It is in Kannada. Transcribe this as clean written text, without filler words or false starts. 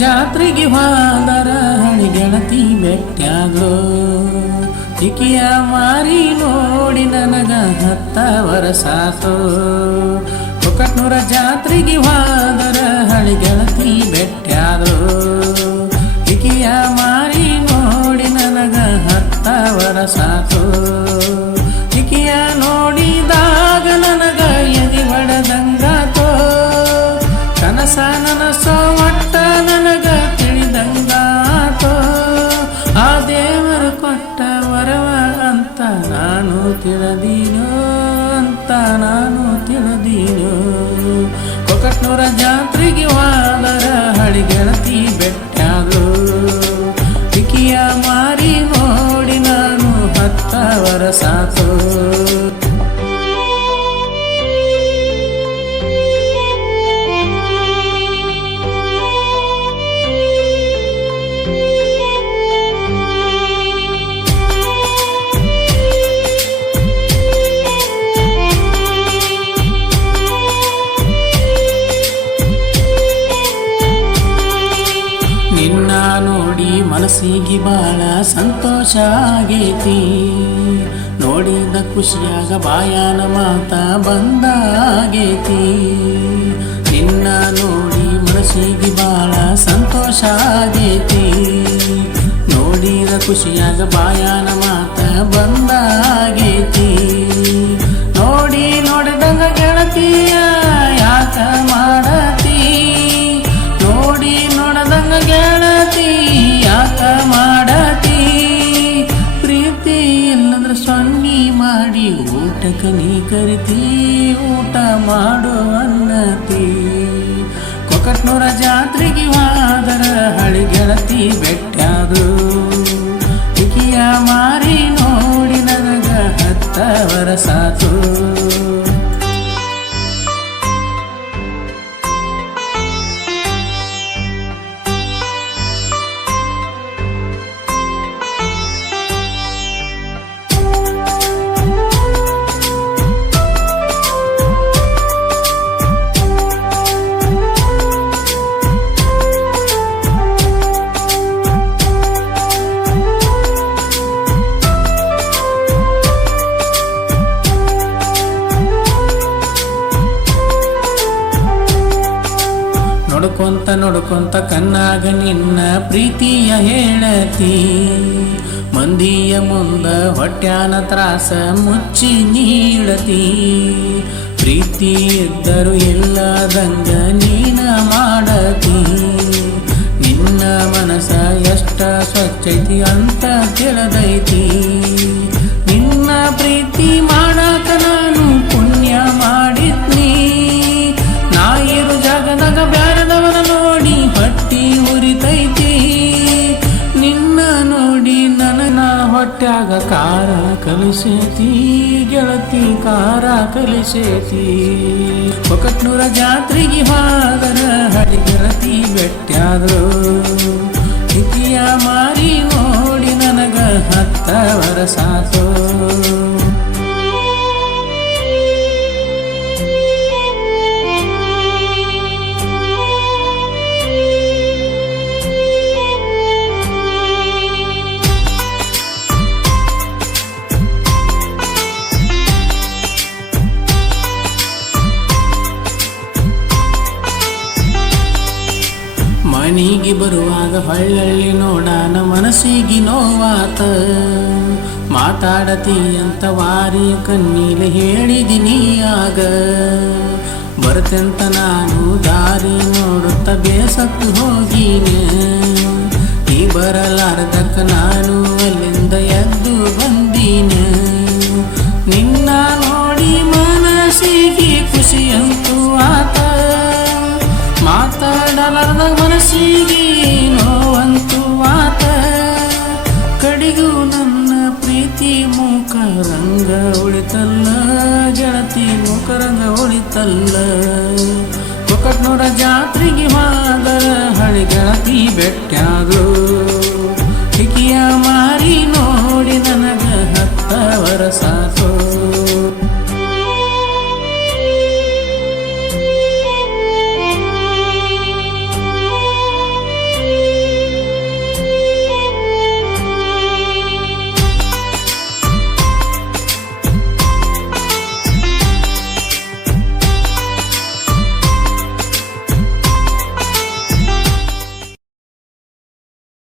ಜಾತ್ರೆಗೆ ಹೋದರ ಹಳಿ ಗೆಳತಿ ಬೆಟ್ಟ್ಯಾಗ್ಲೋ ಇಕಿಯ ಮಾರಿ ನೋಡಿ ನನಗ 10 ವರ್ಷಾತೋ ಕೊಕಟ್ನೂರ ಜಾತ್ರೆಗೆ ಹೋದರ ಹಳಿ ಗೆಳತಿ ಬೆಟ್ಟ್ಯಾಗ್ಲೋ ಇಕಿಯ ಮಾರಿ ನೋಡಿ ನನಗ 10 ವರ್ಷಾತೋ ಇಕಿಯ ನೋಡಿದಾಗ ನನಗ ಎದಿ ಹೊಡೆದಂಗಾತೋ ಕನಸ ನನಸೋ ಒಟ್ಟ ನನಗ ತಿಳಿದಂಗಾತೋ ಆ ದೇವರು ಕೊಟ್ಟ ವರವ ಅಂತ ನಾನು ತಿಳಿದೀನೋ ಕೊಕಟ್ನೂರ ಜಾತ್ರೆಗೆ ಹೋದರ ಹಳಿ ಗೆಳತಿ ಬೆಟ್ಟ್ಯಾಗ್ಲೋ ಇಕಿಯ ಮಾರಿ ನೋಡಿ ನಾನು 10 ವರ್ಷಾತೋ ನಿನ್ನ ನೋಡಿ ಮನಸ್ಸಿಗೆ ಬಾಳ ಸಂತೋಷ ಆಗೈತಿ ನೋಡಿದ ಖುಷಿಯಾಗ ಬಾಯಾನ ಮಾತ ಬಂದಾಗೈತಿ ನಿನ್ನ ನೋಡಿ ಮನಸ್ಸಿಗೆ ಬಾಳ ಸಂತೋಷ ಆಗೈತಿ ನೋಡಿದ ಖುಷಿಯಾಗ ಬಾಯಾನ ಮಾತ ಬಂದಾಗೈತಿ ನೋಡಿದಂಗ ಗೆಳತಿಯ ಯಾಕ ಮಾಡತಿ ನೋಡದಂಗ ಗೆಳತಿ ಯಾಕ ಮಾಡತಿ ಪ್ರೀತಿ ಇಲ್ಲಂದ್ರ ಸೊನ್ನಿ ಮಾಡಿ ಊಟಕ್ಕೆ ನೀ ಕರಿತಿ ಊಟ ಮಾಡು ಅನ್ನತಿ ಕೊಕಟ್ನೂರ ಜಾತ್ರೆಗೆ ಹೋದರ ಹಳಿ ಗೆಳತಿ ಬೆಟ್ಟ್ಯಾಗ್ಲೋ ಇಕಿಯ ಮಾರಿ ನೋಡಿ ನನಗ 10 ವರ್ಷಾತೋ ನೋಡ್ಕೊಂತ ಕಣ್ಣಾಗ ನಿನ್ನ ಪ್ರೀತಿಯ ಹೇಳತಿ ಮಂದಿಯ ಮುಂದ ಹೊಟ್ಯಾನ ತ್ರಾಸ ಮುಚ್ಚಿ ನೀಡತಿ ಪ್ರೀತಿ ಇದ್ದರು ಇಲ್ಲದಂಗ ನೀನ ಮಾಡತಿ ನಿನ್ನ ಮನಸ ಎಷ್ಟ ಸ್ವಚ್ಛೈತಿ ಅಂತ ತಿಳಿದೈತಿ ನಿನ್ನ ಪ್ರೀತಿ ಮಾಡಾಕ ನಾನು ಪುಣ್ಯ ಮಾಡಿದ್ನಿ ನಾ ಇರು ಜಾಗದಾಗ ಬ್ಯಾರದವನ ನೋಡಿ ಹೊಟ್ಟಿ ಉರಿತೈತಿ ನಿನ್ನ ನೋಡಿ ನನ್ನ ಹೊಟ್ಯಾಗ ಕಾರ ಕಲಿಸೇತಿ ಗೆಳತಿ ಕಾರ ಕಲಿಸೇತಿ ಕೊಕಟ್ನೂರ ಜಾತ್ರೆಗೆ ಹೋದರ ಹಳಿ ಗೆಳತಿ ಬೆಟ್ಟ್ಯಾಗ್ಲೋ ಇಕಿಯ ಮಾರಿ ನೋಡಿ ನನಗ 10 ವರ್ಷಾತೋ ಮನಿಗೆ ಬರುವಾಗ ಹೊಳ್ಳಳ್ಳಿ ನೋಡಾನ ಮನಸ್ಸಿಗೆ ನೋವಾತ ಮಾತಾಡತಿ ಅಂತ ವಾರಿಯ ಕಣ್ಣೀಲೆ ಹೇಳಿದಿನಿ ಆಗ ಬರ್ತಂತ ನಾನು ದಾರಿ ನೋಡುತ್ತ ಬೇಸತ್ತು ಹೋಗಿನೆ ನೀ ಬರಲಾರದಕ್ಕ ನಾನು ಅಲ್ಲಿಂದ ಎದ್ದು ಬಂದೀನೆ ನಿನ್ನ ನೋಡಿ ಮನಸ್ಸಿಗೆ ಖುಷಿಯಂತೂ ಆತ ಮಾತಾಡಲಾರ್ದ ಮನಸ್ಸಿಗೆ ನೋವಂತೂ ಆತ ಕಡೆಗೂ ನನ್ನ ಪ್ರೀತಿ ಮುಖರಂಗ ಉಳಿತಲ್ಲ ಗೆಳತಿ ಮುಖರಂಗ ಉಳಿತಲ್ಲ ಕೊಕಟ್ನೂರ ಜಾತ್ರೆಗೆ ಹೋದರ ಹಳಿ ಗೆಳತಿ ಬೆಟ್ಟ್ಯಾಗ್ಲೋ